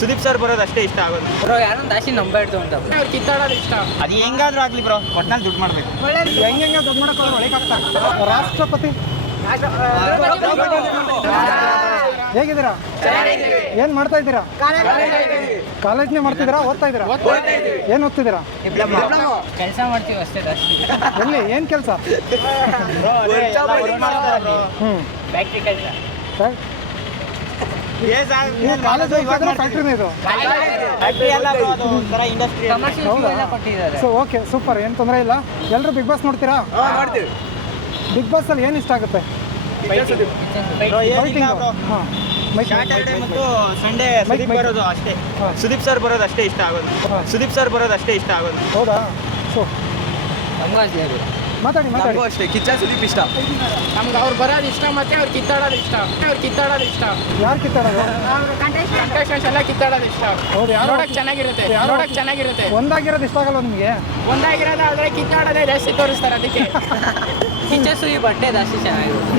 Sudeep sir ಬರೋದು ಅಷ್ಟೇ ಇಷ್ಟ ಆಗೋದು. ಬ್ರೋ ಯಾರೋ ದಾಶಿ ನಂಬಾಡ್ತು ಅಂತ ಅವ್ರು ಕಿತ್ತಾಡೋದು ಇಷ್ಟ. ಅದು ಹೆಂಗಾದ್ರೂ ಆಗ್ಲಿ ಬ್ರೋ, ಒಟ್ನಲ್ಲಿ ದುಡ್ಡು ಮಾಡ್ಬೇಕು. ಹೆಂಗೆ ದುಡ್ಡು ಮಾಡೋಕೆ ಒಳಗಾಗ್ತಾರೆ. ರಾಷ್ಟ್ರಪತಿ ಹೇಗಿದ್ದೀರಾ? ಏನ್ ಮಾಡ್ತಾ ಇದ್ದೀರಾ? ಕಾಲೇಜ್ನೇ ಮಾಡ್ತಿದ್ದೀರಾ? ಓದ್ತಾ ಇದ್ದೀರಾ? ಏನ್ ಓದ್ತಿದ್ದೀರಾ? ಕೆಲಸ ಮಾಡ್ತೀವಿ ಅಷ್ಟೇ ದಾಶಿ. ಎಲ್ಲಿ ಏನ್ ಕೆಲಸ? ಫ್ಯಾಕ್ಟ್ರಿ ಕೆಲಸ. ಕಾಲೇಜ್ ಫ್ಯಾಕ್ಟ್ರಿನೇ ಇದು. ಕಮರ್ಷಿಯಲ್ ಎಲ್ಲ ಕೊಟ್ಟಿದ್ದಾರೆ. ಸೊ ಓಕೆ, ಸೂಪರ್, ಏನು ತೊಂದರೆ ಇಲ್ಲ. ಎಲ್ಲರೂ ಬಿಗ್ ಬಾಸ್ ನೋಡ್ತೀರಾ? ಬಿಗ್ ಬಾಸ್ ಅಲ್ಲಿ ಏನು ಇಷ್ಟ ಆಗುತ್ತೆ? ಮತ್ತು ಸಂಡೇ ಸುದೀಪ್ ಬರೋದು ಅಷ್ಟೇ. ಸುದೀಪ್ ಸರ್ ಬರೋದು ಅಷ್ಟೇ ಇಷ್ಟ ಆಗೋದು. ಸುದೀಪ್ ಸರ್ ಬರೋದು ಅಷ್ಟೇ ಇಷ್ಟ ಆಗೋದು. ಹೌದಾ? ಸೊ ನಮಗೂ ಅಷ್ಟೇ ಮಾತಾಡಿ. ಅಷ್ಟೇ ಕಿಚ್ಚ ಸುದೀಪ್ ಇಷ್ಟ. ನಮ್ಗೆ ಅವ್ರು ಬರೋದು ಇಷ್ಟ, ಮತ್ತೆ ಅವ್ರು ಕಿತ್ತಾಡೋದು ಇಷ್ಟ. ಯಾರು ಕಿತ್ತಾಡೋದು? ಕಂಟೆಸ್ಟೆಂಟ್ಸ್ ಎಲ್ಲ ಕಿತ್ತಾಡೋದು ಇಷ್ಟ. ಹೌದು, ಯಾರು ನೋಡಕ್ ಚೆನ್ನಾಗಿರುತ್ತೆ. ಒಂದಾಗಿರೋದು ಇಷ್ಟ ಆಗಲ್ಲ ನಿಮಗೆ? ಒಂದಾಗಿರೋದು ಆದ್ರೆ ಕಿತ್ತಾಡೋದೇ ಜಾಸ್ತಿ ತೋರಿಸ್ತಾರೆ. ಅದಕ್ಕೆ ಕಿಚ್ಚಸುಯಿ ಬಟ್ಟೆ ದಾಶಿ ಚೆನ್ನಾಗಿರುತ್ತೆ.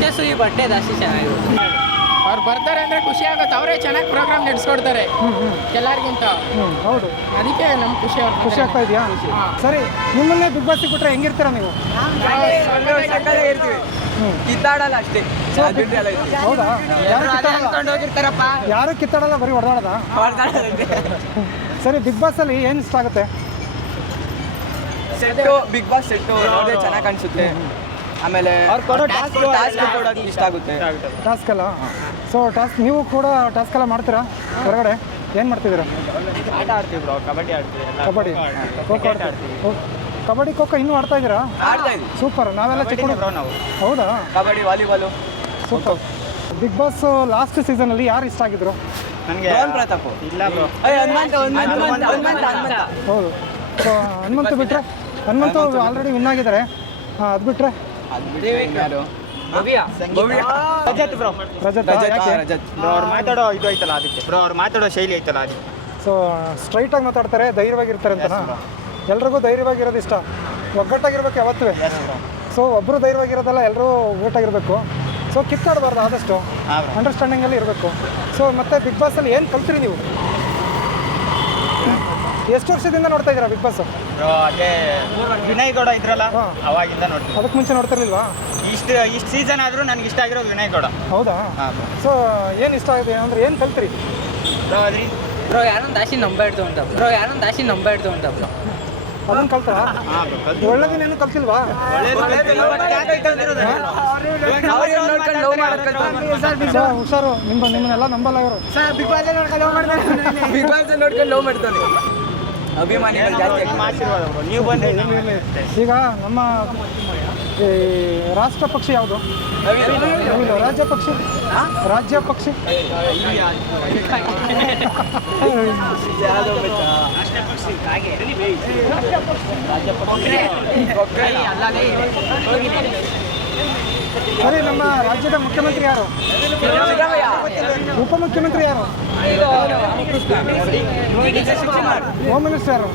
ಅವ್ರು ಬರ್ತಾರೆ ಅಂದ್ರೆ ಖುಷಿ ಆಗುತ್ತೆ. ಅವರೇ ಚೆನ್ನಾಗಿ ಪ್ರೋಗ್ರಾಮ್ ನಡೆಸ್ಕೊಡ್ತಾರೆ ಎಲ್ಲರಿಗಿಂತ. ಹೌದು, ಅದಕ್ಕೆ ನಮ್ಗೆ ಖುಷಿ ಆಗ್ತಾ ಇದೆಯಾ? ಸರಿ, ನಿಮ್ಮನ್ನೇ ಬಿಗ್ ಬಾಸ್ ಬಿಟ್ರೆ ಹೆಂಗಿರ್ತೀರಾ ನೀವು? ಕಿತ್ತಾಡಲ್ಲ ಅಷ್ಟೇ. ಹೌದಾ? ಯಾರು ಕಿತ್ತಾಡಲ್ಲ, ಬರೀ ಹೊಡೆದಾಡದ? ಸರಿ, ಬಿಗ್ ಬಾಸ್ ಅಲ್ಲಿ ಏನು ಇಷ್ಟ ಆಗುತ್ತೆ? ಬಿಗ್ ಬಾಸ್ ಸೆಟ್ಟು ನೋಡಿದ್ರೆ ಚೆನ್ನಾಗಿ ಕಾಣಿಸುತ್ತೆ. ಆಮೇಲೆ ಇಷ್ಟ ಆಗುತ್ತೆ. ಟಾಸ್ಕ್ ಎಲ್ಲ. ಸೊ ನೀವು ಕೂಡ ಟಾಸ್ಕ್ ಎಲ್ಲ ಮಾಡ್ತೀರಾ? ಹೊರಗಡೆ ಏನು ಮಾಡ್ತಿದ್ದೀರಾ? ಆಟ ಆಡ್ತೀವಿ ಬ್ರೋ, ಕಬಡ್ಡಿ ಆಡ್ತೀವಿ. ಕಬಡ್ಡಿ, ಖೋಖೋ ಆಡ್ತೀವಿ. ಕಬಡ್ಡಿ, ಖೋಖೋ ಇನ್ನೂ ಆಡ್ತಾ ಇದ್ದೀರಾ? ಸೂಪರ್. ನಾವೆಲ್ಲ ಚಿಕ್ಕ ಬ್ರೋ ನಾವು. ಹೌದಾ? Kabaddi, volleyball. Super. Bigg Boss last ಸೀಸನಲ್ಲಿ ಯಾರು ಇಷ್ಟ ಆಗಿದ್ರು? ನನಗೆ ಪ್ರತಾಪ್. ಇಲ್ಲ ಬ್ರೋ, ಹೌದು. ಸೊ ಹನುಮಂತು ಬಿಟ್ಟರೆ, ಹನುಮಂತು ಆಲ್ರೆಡಿ ವಿನ್ ಆಗಿದ್ದಾರೆ. ಅದು ಬಿಟ್ಟರೆ ರಜತ್ ಬ್ರೋ. ರಜತ್. ಯಾಕೆ? ಬ್ರೋ ಅವ್ರು ಮಾತಾಡೋ ಇದು ಐತಲ್ಲ ಅದಕ್ಕೆ. ಬ್ರೋ ಅವ್ರು ಮಾತಾಡೋ ಶೈಲಿ ಐತಲ್ಲ ಅದಕ್ಕೆ. ಸೊ ಸ್ಟ್ರೈಟಾಗಿ ಮಾತಾಡ್ತಾರೆ, ಧೈರ್ಯವಾಗಿರ್ತಾರೆ ಅಂತನಾ? ಎಲ್ರಿಗೂ ಧೈರ್ಯವಾಗಿರೋದು ಇಷ್ಟ. ಒಗ್ಗಟ್ಟಾಗಿರ್ಬೇಕು ಯಾವತ್ತೂ. ಸೊ ಒಬ್ಬರು ಧೈರ್ಯವಾಗಿರೋದಲ್ಲ, ಎಲ್ಲರೂ ಒಗ್ಗಟ್ಟಾಗಿರಬೇಕು. ಸೊ ಕಿತ್ತಾಡಬಾರ್ದು, ಆದಷ್ಟು ಅಂಡರ್ಸ್ಟ್ಯಾಂಡಿಂಗಲ್ಲಿ ಇರಬೇಕು. ಸೊ ಮತ್ತೆ ಬಿಗ್ ಬಾಸಲ್ಲಿ ಏನು ಕಲ್ತ್ರಿ ನೀವು? ಎಷ್ಟು ವರ್ಷದಿಂದ ನೋಡ್ತಾ ಇದ್ದೀರಾ ಬಿಗ್ ಬಾಸ್? ಬ್ರೋ ಅದೇ ವಿನಯ್ ಗೌಡ ಇದ್ರಲ್ಲ, ಅವಾಗಿಂದ ನೋಡ್ತೀವಿ. ಅದಕ್ಕೆ ಮುಂಚೆ ನೋಡ್ತಿರ್ಲಿಲ್ವಾ? ಇಷ್ಟು ಸೀಸನ್ ಆದರೂ ನನಗೆ ಇಷ್ಟ ಆಗಿರೋದು ವಿನಯ್ ಗೌಡ. ಹೌದಾ? ಸೊ ಏನು ಇಷ್ಟ ಆಗಿದೆ ಅಂದರೆ ಏನು ಕಲ್ತ್ರಿ? ಬ್ರೋ ಅದ್ರಿ ಬ್ರೋ ಯಾರೋ ದಾಶಿ ನಂಬಾಡ್ತು ಅಂತ ಬ್ರೋ. ಅದನ್ನು ಕಲ್ತಾರ? ಒಳ್ಳೆದೇನೇನು ಕಲ್ತಿಲ್ವಾ? ಹುಷಾರು, ನಿಮ್ಮನ್ನೆಲ್ಲ ನಂಬಲ್ಲ ಇವರು. ನೀವು ಬಂದ್ರೆ ಈಗ ನಮ್ಮ ರಾಷ್ಟ್ರ ಪಕ್ಷಿ ಯಾವುದು? ರಾಜ್ಯ ಪಕ್ಷಿ ಸರಿ, ನಮ್ಮ ರಾಜ್ಯದ ಮುಖ್ಯಮಂತ್ರಿ ಯಾರು? ಉಪಮುಖ್ಯಮಂತ್ರಿ ಯಾರು? ಹೋಮ್ ಮಿನಿಸ್ಟರ್ ಯಾರು?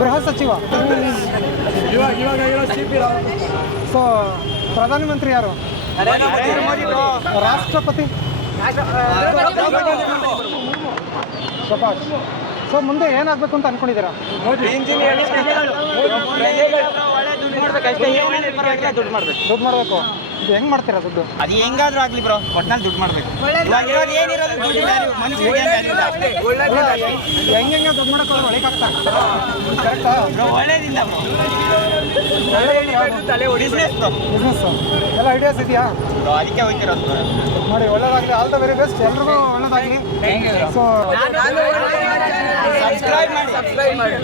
ಗೃಹ ಸಚಿವ. ಸೊ ಪ್ರಧಾನಮಂತ್ರಿ ಯಾರು? ರಾಷ್ಟ್ರಪತಿ. ಶಬಾಷ್. ಸೊ ಮುಂದೆ ಏನಾಗಬೇಕು ಅಂತ ಅನ್ಕೊಂಡಿದ್ದೀರಾ? ದುಡ್ಡು ಮಾಡಬೇಕು. ಇದು ಹೆಂಗೆ ಮಾಡ್ತೀರಾ ದುಡ್ಡು? ಅದು ಹೆಂಗಾದ್ರೂ ಆಗ್ಲಿ ಬ್ರೋ, ಒಟ್ನಲ್ಲಿ ದುಡ್ಡು ಮಾಡಬೇಕು. ಹೆಂಗೆ ದುಡ್ಡು ಮಾಡೋಕೆ ಒಳಗಾಗ್ತಾರೆ. ಕರೆಕ್ಟಾ? ಒಳ್ಳೇದಿಲ್ಲ ಬಿಸ್ನೆಸ್ ಎಲ್ಲ ಐಡಿಯಾಸ್ ಇದೆಯಾ? ಅದಕ್ಕೆ ಹೋಗ್ತಿರೋದು. ನೋಡಿ, ಒಳ್ಳೇದಾಗಲಿ. All the very best. ಎಲ್ರಿಗೂ ಒಳ್ಳೇದಾಗಲಿ. ಸೊ ಸಬ್ಸ್ಕ್ರೈಬ್ ಮಾಡಿ.